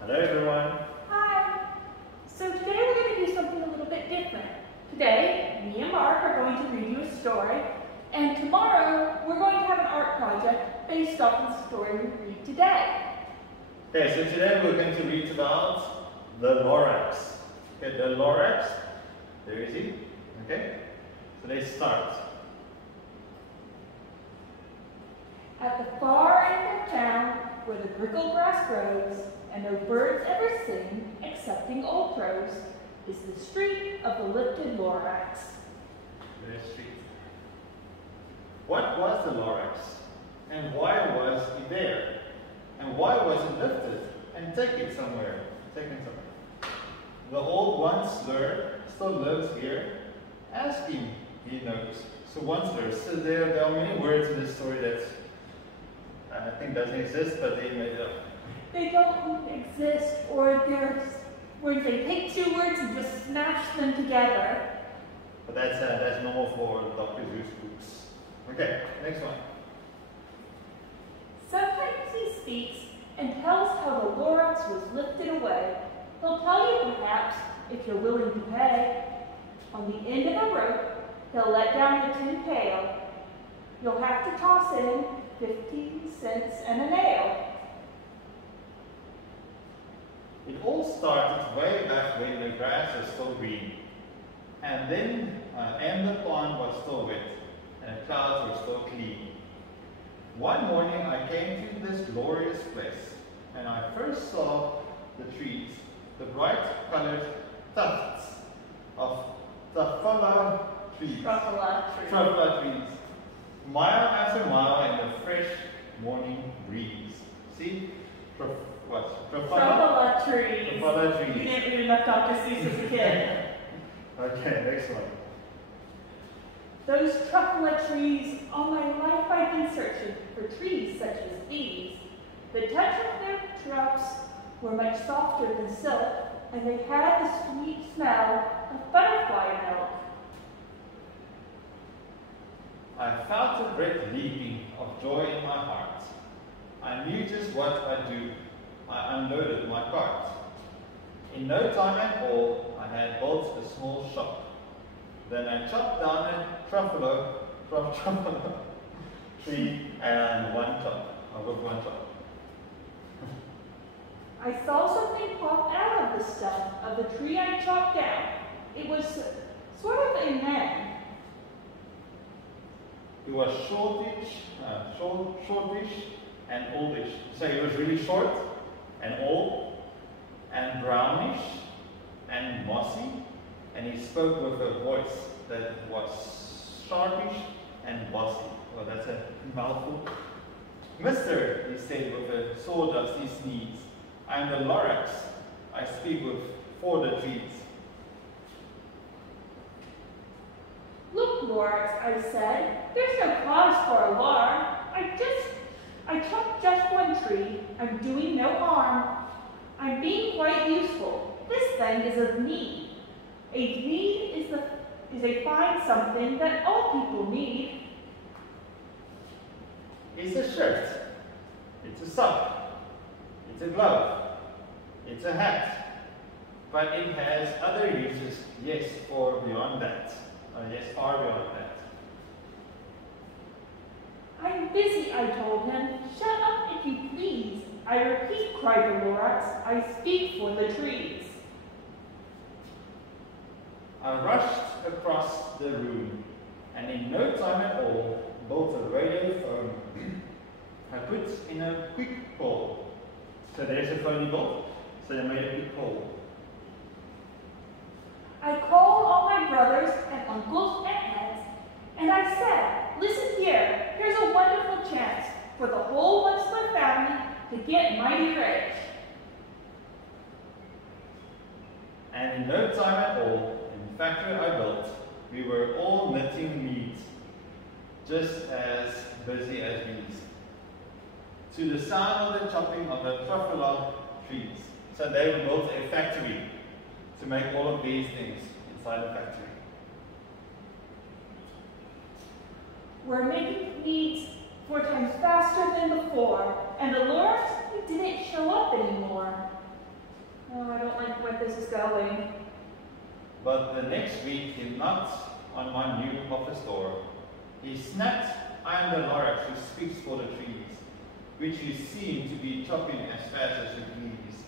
Hello everyone. Hi. So today we're going to do something a little bit different. Today, me and Mark are going to read you a story, and tomorrow we're going to have an art project based off the story we read today. Okay, so today we're going to read about the Lorax. Okay, the Lorax, there is he. Okay, so let's start. At the far end of town, where the grickle grass grows, and no birds ever sing, excepting old crows, is the street of the lifted Lorax. The street. What was the Lorax? And why was he there? And why was it lifted and taken somewhere? The old one slur still lives here. Ask him, he knows. So one slur. So there are many words in this story that I think doesn't exist, but they made it up. They don't exist, or there's where they take two words and just smash them together. But that's normal for Dr. Seuss books. Okay, next one. Sometimes he speaks and tells how the Lorax was lifted away. He'll tell you perhaps, if you're willing to pay. On the end of a rope, he'll let down the tin pail. You'll have to toss in 15 cents and a nail. It all started way back when the grass was still green, and the pond was still wet, and the clouds were still clean. One morning I came to this glorious place, and I first saw the trees, the bright colored tufts of truffula trees. Truffula trees. Mile after mile in the fresh morning breeze. See? Truffula trees. Truffula trees. You didn't read enough Dr. Seuss as a kid. Okay, next one. Those truffula trees, all my life I've been searching for trees such as these. The touch of their trunks were much softer than silk, and they had the sweet smell of butterfly milk. I felt a great leaping of joy in my heart. I knew just what I'd do. I unloaded my cart. In no time at all, I had built a small shop. Then I chopped down a truffula tree and one chop. I got one chop. I saw something pop out of the stump of the tree I chopped down. It was sort of a man. He was shortish and oldish. So he was really short and old and brownish and mossy, and he spoke with a voice that was sharpish and bossy. Well, that's a mouthful. Mister, he said with a sawdusty sneeze, I am the Lorax. I speak for the trees. Look, Lorax, I said, there's no cause for alarm. I chopped just one tree. I'm doing no harm. I'm being quite useful. This thing is of need. A need is a fine something that all people need. It's a shirt. It's a sock. It's a glove. It's a hat. But it has other uses, yes, far beyond that. Far beyond that. I'm busy, I told him. Shut up if you please. I repeat, cried the Lorax, I speak for the trees. I rushed across the room, and in no time at all, built a radio phone. I put in a quick call. So there's a phone you built, so they made a quick call. I called all my brothers and uncles and aunts, and I said, listen here, here's a wonderful chance for the whole Wensler family to get mighty rich. And in no time at all, in the factory I built, we were all knitting meat, just as busy as bees, to the sound of the chopping of the truffula trees. So they built a factory to make all of these things inside the factory. We're making meat 4 times faster than before, and the Lorax didn't show up anymore. Oh, I don't like where this is going. But the next week he knocked on my new office door. He snapped, "I am the Lorax who speaks for the trees, which you seem to be chopping as fast as you please."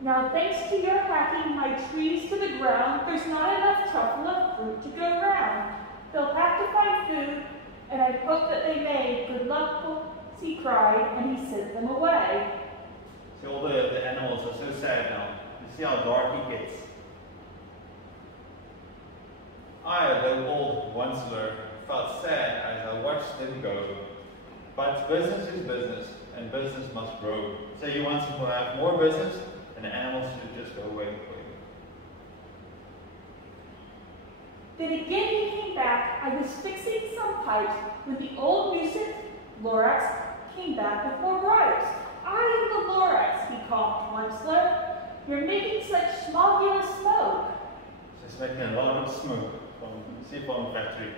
Now, thanks to your hacking my trees to the ground, there's not enough truffle of fruit to go round. They'll have to find food, and I hope that they may. Good luck, he cried, and he sent them away. So all the animals are so sad now. You see how dark it gets. I, the old onceler, felt sad as I watched them go. But business is business, and business must grow. So you want to have more business, and the animals should just go away for you. Then again he came back. I was fixing some pipes when the old nuisance, Lorax, came back with more gripes. "I am the Lorax," he called Onceler. "You're making such smogulous smoke." So it's making a lot of smoke from the seafoam factory.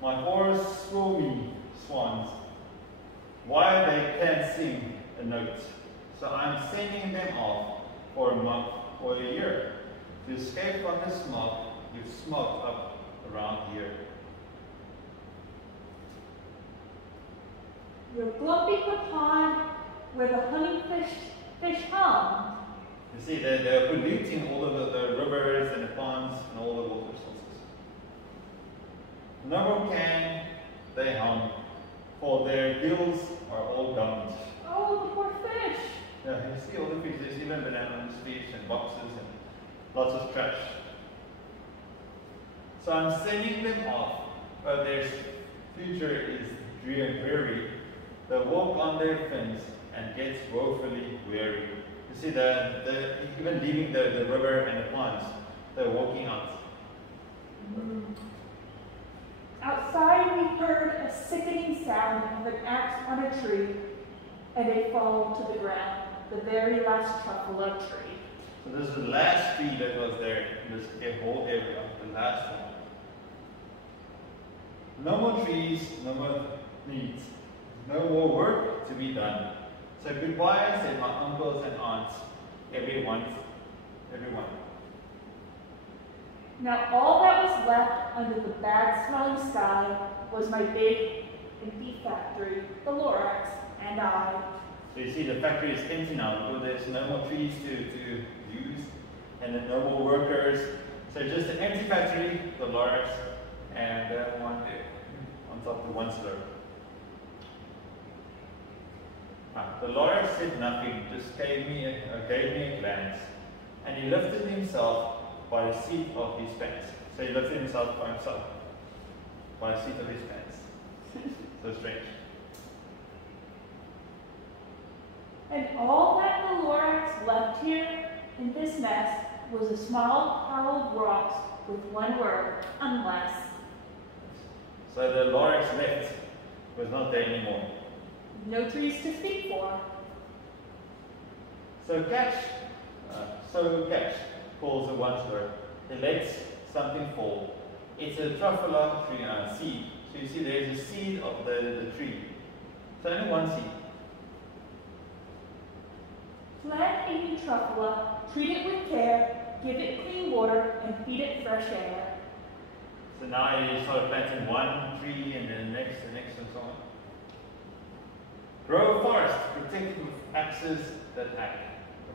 "My poor swarmy swans, why they can't sing a note. So I'm sending them off for a month or a year to escape from the smoke you've smoked up around here." "You're glumping the pond where the honeyfish hum." You see, they're polluting all of the rivers and the ponds and all the water sources. "No more can they hum, for their gills are all gummed." Oh, the poor fish. Yeah, you see all the fish. There's even bananas, fish, and boxes, and lots of trash. "So I'm sending them off, but their future is dreary. They walk on their fins and get woefully weary." You see, they're even leaving the river and the ponds. They're walking out. Outside we heard a sickening sound of an axe on a tree, and they fall to the ground, the very last truffle of tree. So this is the last tree that was there in this whole area, the last one. No more trees, no more needs, no more work to be done. So goodbye, said my uncles and aunts, everyone. Now all that was left under the bad-smelling sky was my big, empty factory, the Lorax, and I. So you see the factory is empty now because there's no more trees to use and then no more workers. So just an empty factory, the Lorax, and one there on top of the Onceler. The Lorax said nothing, just gave me a glance, and he lifted himself by the seat of his pants. So he lifted himself by himself, by the seat of his pants. So strange. And all that the Lorax left here in this nest was a small pile of rocks with one word, unless. So the Lorax left was not there anymore. No trees to speak for. So catch, calls the Onceler. He lets something fall. It's a truffle tree seed. So you see there's a seed of the tree. So only one seed. Plant a new truffle, treat it with care, give it clean water, and feed it fresh air. So now you start planting one tree and then the next, and so on. Grow a forest, protected with axes that hack.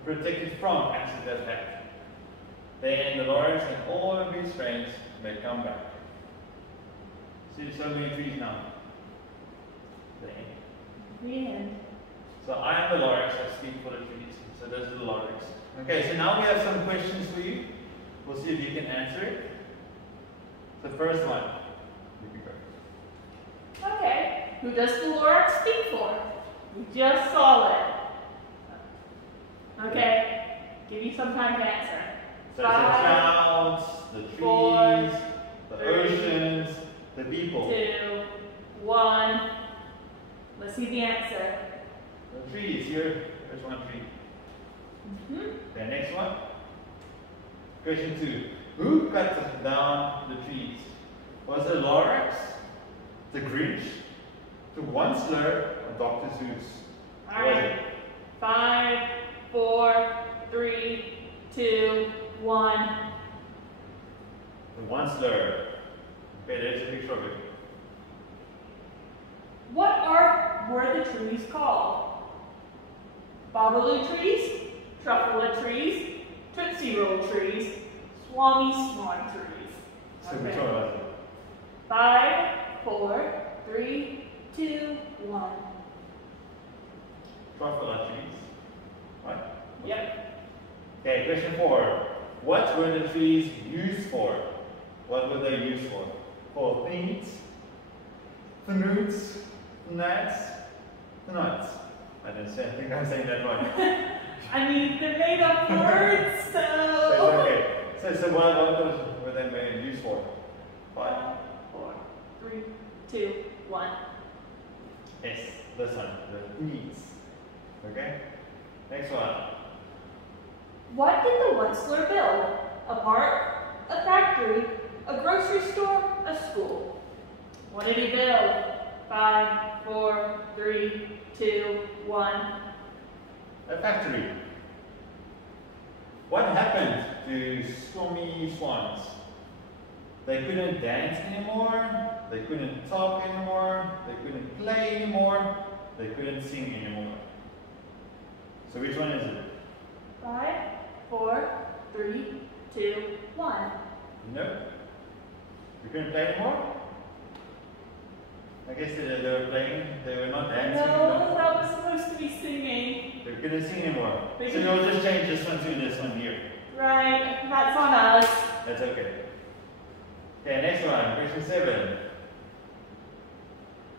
Protected from axes that hack. Then the Lorax and all of his friends may come back. See so many trees now. The end. So I am the Lorax, I speak for the trees. So that's the Lorax. Okay, so now we have some questions for you. We'll see if you can answer it. The first one. Okay, who does the Lorax speak for? We just saw it. Okay, give you some time to answer. So it's the clouds, the trees, 4, the oceans, the people. 2, 1. Let's see the answer. The trees here. There's one tree. The next one. Question 2. Who cut down the trees? Was it Lorax, the Grinch, the one slur of Dr. Seuss? Alright. 5, 4, 3, 2, 1. The one slur. Okay, there's a picture of it. What were the trees called? Babalu trees, truffula trees, Tootsie Roll trees, Swami Swan trees. So which one was it? 5, 4, 3, 2, 1. Truffula trees. Right? Yep. Okay, question 4. What were the trees used for? What were they used for? For things, the roots, the nuts, the nuts. I think I'm saying that right. I mean, they're made up words, so. So it's okay. So what were they made used for? 5, 4, 3, 2, 1. Yes, this one, the weeds. Okay? Next one. What did the Onceler build? A park, a factory, a grocery store, a school. What did he build? 5, 4, 3, 2, 1. A factory. What happened to Swami Swans? They couldn't dance anymore, they couldn't talk anymore, they couldn't play anymore, they couldn't sing anymore. So which one is it? 5, 4, 3, 2, 1. No. They couldn't play anymore? I guess they were playing, they were not dancing. No, that was supposed to be singing. They couldn't sing anymore. So you'll just change this one to this one here. Right, that's on us. That's okay. Okay, next one, question 7.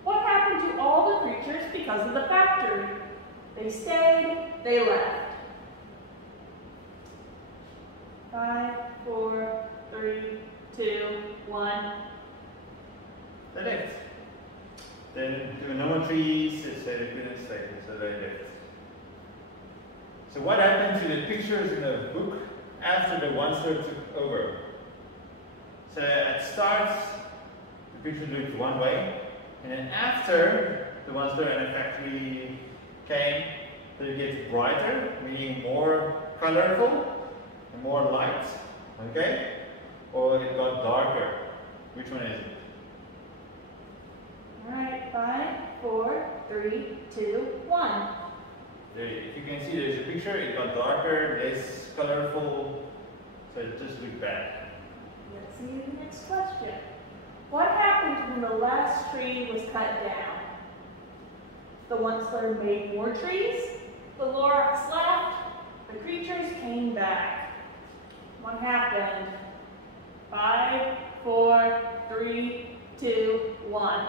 What happened to all the creatures because of the factory? They stayed, they left. 5, 4, 3, 2, 1. They left. There were no more trees, so they couldn't stay, so they left. So what happened to the pictures in the book after the Onceler took over? So it starts, the picture looked one way, and then after the Onceler and the factory came, they get brighter, meaning more colorful and more light, okay? Or it got darker. Which one is it? Alright, 5, 4, 3, 2, 1. There, if you can see, there's a picture, it got darker, less colorful, so it just looked bad. Let's see the next question. What happened when the last tree was cut down? The Onceler made more trees, the Lorax left, the creatures came back. What happened? 5, 4, 3, 2, 1.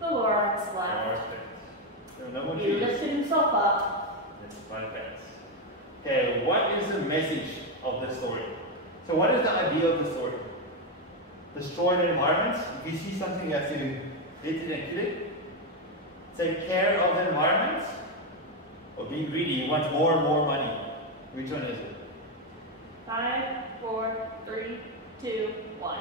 The Lorax left. There were no more He trees. lifted himself up. That's 5 facts. Okay, what is the message of the story? So what is the idea of the story? Destroy the environment. If you see something, you have to hit it and kill it. Take care of the environment. Or be greedy, you want more and more money. Which one is it? 5, 4, 3, 2, 1.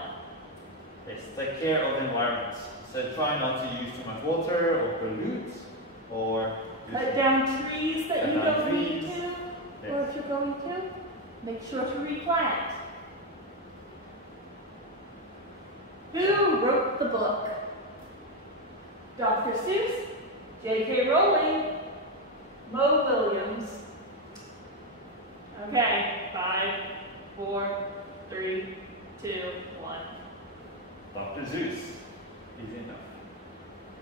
Yes, take care of the environment. So try not to use too much water or pollute or Cut down trees that you cut down don't need trees. to, or Yes. if you're going to, make sure to replant. Who wrote the book? Dr. Seuss, J.K. Rowling, Mo Williams. Okay, 5, 4, 3, 2, 1. Dr. Seuss. Easy enough.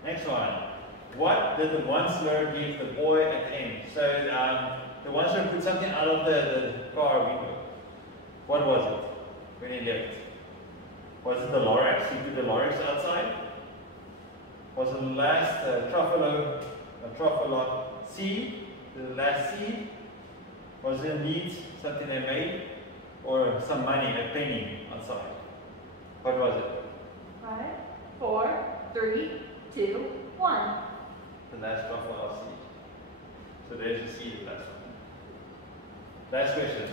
Next one. What did the Onceler give the boy at the end? So the Onceler put something out of the car window. What was it when he left? Was it the Lorax? He put the Lorax outside? Was it the last truffula seed? The last seed? Was it indeed something they made? Or some money, a penny outside? What was it? 5, 4, 3, 2, 1. The last truffula seed. So there's the seed of last one. Last question.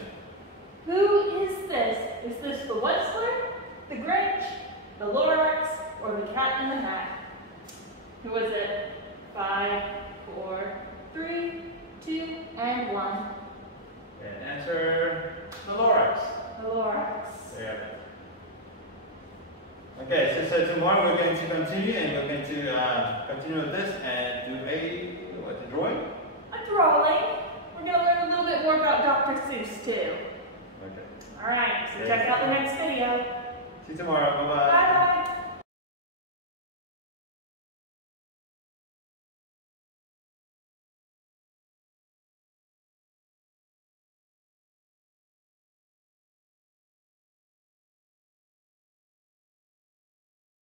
Who is this? Is this the Onceler, the Grinch, the Lorax, or the Cat in the Hat? Who was it? 5, 4, 3, 2, and 1. And answer the Lorax. The Lorax. There. Okay, so tomorrow we're going to continue and we're going to continue with this and do a drawing? A drawing. We're going to learn a little bit more about Dr. Seuss too. Okay. Alright, so check out the next video. See you tomorrow.